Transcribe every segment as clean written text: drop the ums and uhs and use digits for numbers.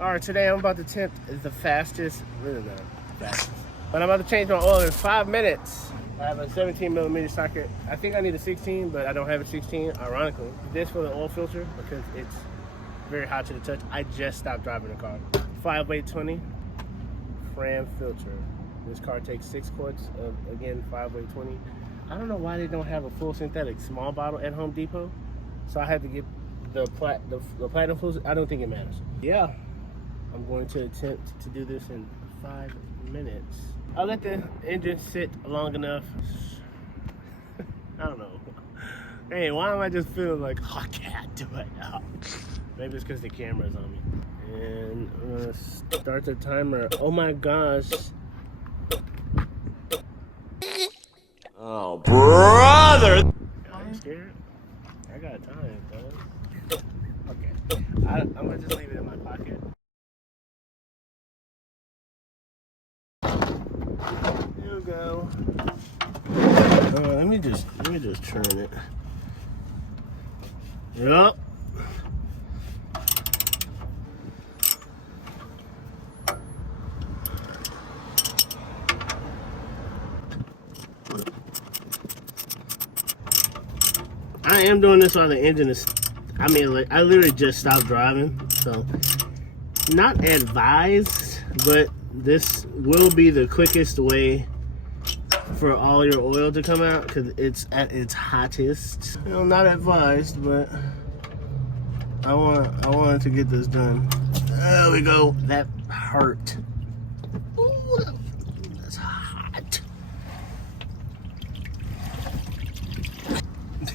Alright, today I'm about to attempt the fastest, really not fastest, but I'm about to change my oil in 5 minutes. I have a 17mm socket. I think I need a 16, but I don't have a 16, ironically. This for the oil filter because it's very hot to the touch. I just stopped driving the car. 5-way 20 Fram filter. This car takes 6 quarts of, again, 5-way 20. I don't know why they don't have a full synthetic small bottle at Home Depot, so I had to get the platinum full. I don't think it matters. Yeah, I'm going to attempt to do this in 5 minutes. I'll let the engine sit long enough. I don't know. Hey, why am I just feeling like, oh, I can't do it now? Maybe it's because the camera's on me. And I'm gonna start the timer. Oh my gosh. Oh, brother! Are you scared? I got time, bud. Okay. I'm gonna just leave it in my pocket. Here we go. Let me just turn it. Yup. I am doing this while the engine is, I mean, like, I literally just stopped driving, so not advised, but this will be the quickest way for all your oil to come out because it's at its hottest. You know, not advised, but I wanted to get this done. There we go. That hurt. Ooh, that's hot.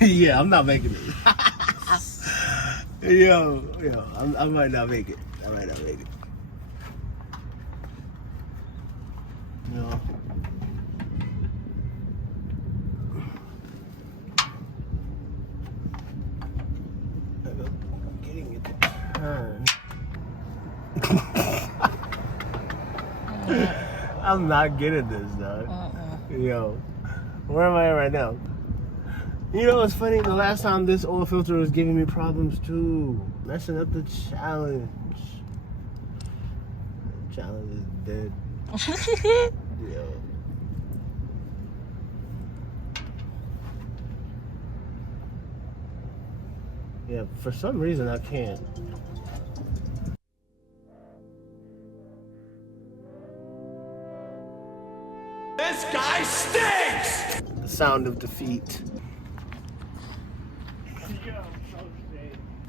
Yeah, I'm not making it. yo, I might not make it. I might not make it. No. Getting it to turn. I'm not getting this, dog. Yo, where am I at right now? You know what's funny? The last time this oil filter was giving me problems too. Messing up the challenge. The challenge is dead. Yo. Yeah, for some reason I can't. This guy stinks! The sound of defeat.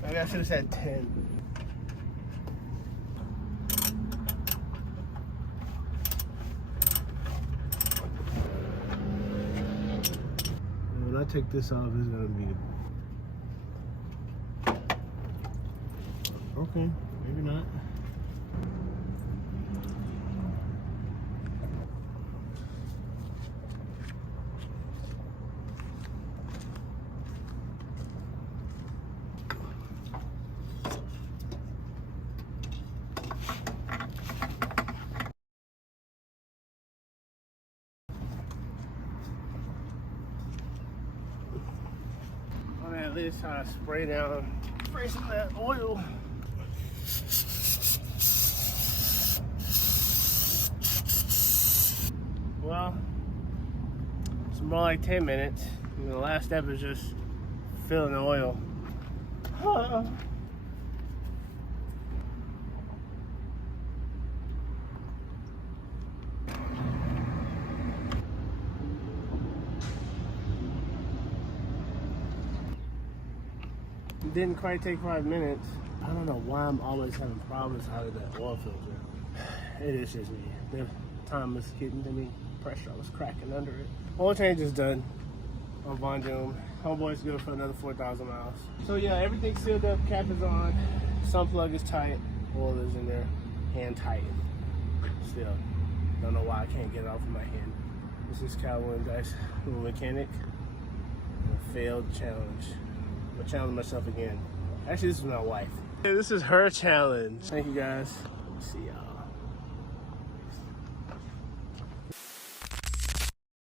Maybe I should have said 10. When I take this off, it's gonna be okay. Maybe not. At least try to spray some of that oil. Well, it's more like 10 minutes. And the last step is just filling the oil. It didn't quite take 5 minutes. I don't know why I'm always having problems out of that oil filter. It is just me. The time was getting to me. Pressure, I was cracking under it. Oil change is done on VonDoom. Homeboy's good for another 4,000 miles. So yeah, everything's sealed up, cap is on, sump plug is tight, oil is in there, hand tightened. Still, don't know why I can't get it off of my hand. This is Calvin, guys, I'm a mechanic. A failed challenge. I'm gonna challenge myself again. Actually, this is my wife. Hey, this is her challenge. Thank you guys. See y'all.